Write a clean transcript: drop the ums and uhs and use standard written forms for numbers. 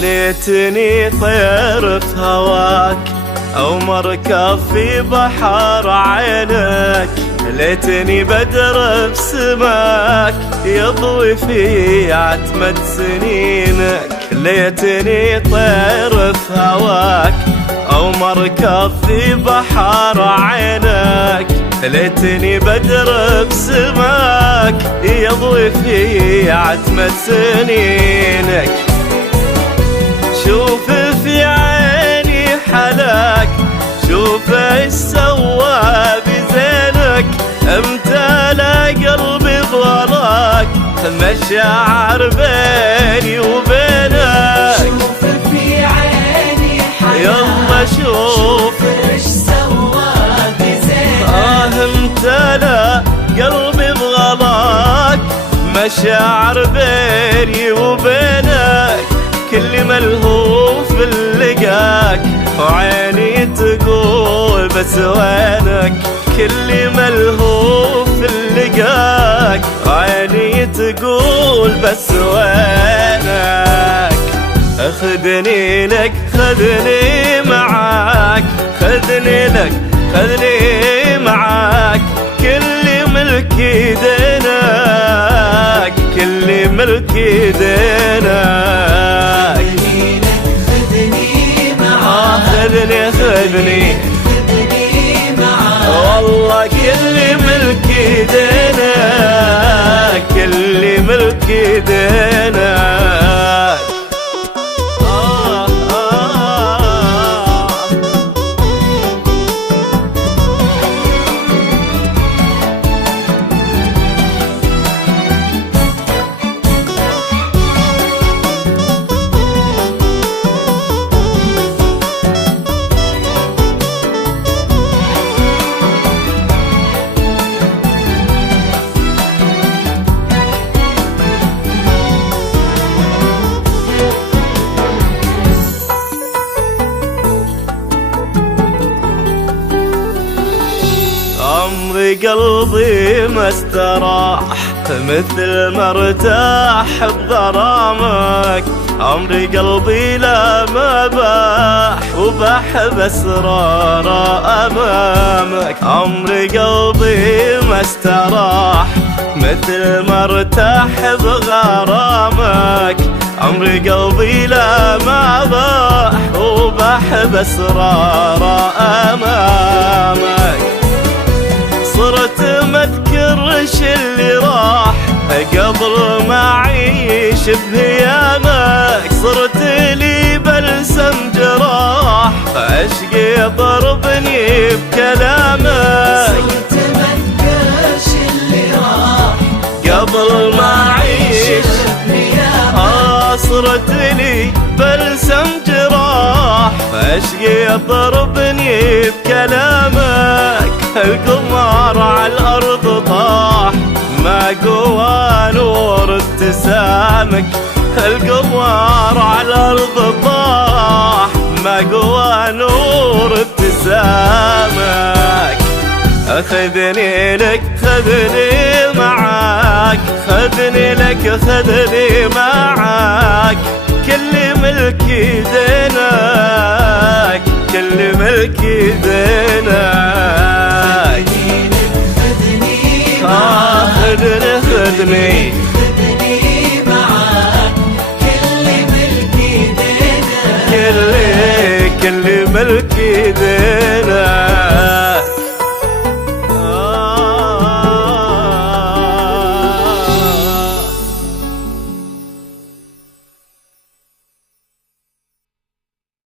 ليتني طير في هواك أو مركب في بحر عينك، ليتني بدر بسماك يضوي في عتمة سنينك، ليتني طير في هواك أو مركب في بحر عينك، ليتني بدر بسماك يضوي في عتمة سنينك. شوف في عيني حلاك، شوف ايش سوى بزينك، امتلى قلبي بغلاك مشاعر بيني وبينك. شوف في عيني حلاك، يلا شوف ايش سوى بزينك، امتلى قلبي بغلاك مشاعر بيني وبينك، كل ملهوف لقاك وعيني تقول بس وينك، كل ملهوف لقاك وعيني تقول بس وينك. خذني لك خذني معاك، خذني لك خذني معاك، كل ملكي دينك، كل ملكي دينك. خذني خذني معاك، والله كل ملكي دينك، كل ملكي دينك. عمري قلبي ما استراح مثل ما ارتاح بغرامك، عمري قلبي لا ما باح وبحب اسراره امامك، عمري قلبي ما استراح مثل ما ارتاح بغرامك، عمري قلبي لا ما باح وبحب اسراره امامك. صرت ما اذكرش اللي راح قبل ما اعيش بهيامك، صرت لي بلسم جراح عشقي ضربني بكلامك، صرت ما اذكرش اللي راح قبل ما اعيش بهيامك، صرت لي بلسم جراح عشقي ضربني بكلامك، القمر على الأرض طاح ما قوى نور ابتسامك، القمر على الأرض طاح ما قوى نور ابتسامك. خذني لك خذني معاك، خذني لك خذني معاك، كل ملكي دينك، كل ملكي دينك. خذني خذني معاك، كل ملكي دينك، كل ملكي دينك.